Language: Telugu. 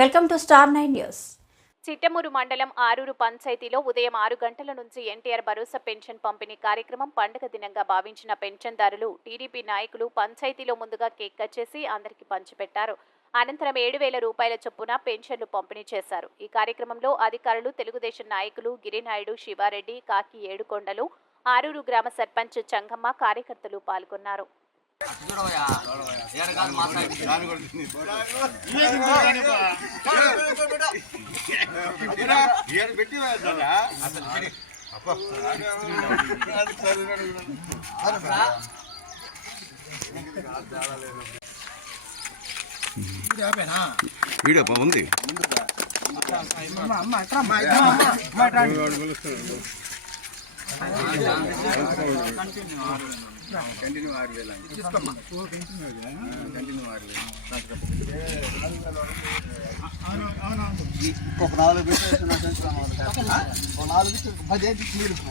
Welcome to star 9 news. Chittamur మండలం ఆరూరు పంచాయతీలో ఉదయం 6 గంటల నుంచి ఎన్టీఆర్ భరోసా పెన్షన్ పంపిణీ కార్యక్రమం పండుగ దినంగా భావించిన పెన్షన్దారులు, టీడీపీ నాయకులు పంచాయతీలో ముందుగా కేక్ కట్ చేసి అందరికీ పంచిపెట్టారు. అనంతరం 7,000 రూపాయల చొప్పున పెన్షన్లు పంపిణీ చేశారు. ఈ కార్యక్రమంలో అధికారులు, తెలుగుదేశం నాయకులు గిరినాయుడు, శివారెడ్డి, కాకి ఏడుకొండలు, ఆరూరు గ్రామ సర్పంచ్ చంగమ్మ, కార్యకర్తలు పాల్గొన్నారు. వీడియో బాగుంది. కంటిన్యూ 6,000 ఇంకొక 4 బిట్లు 10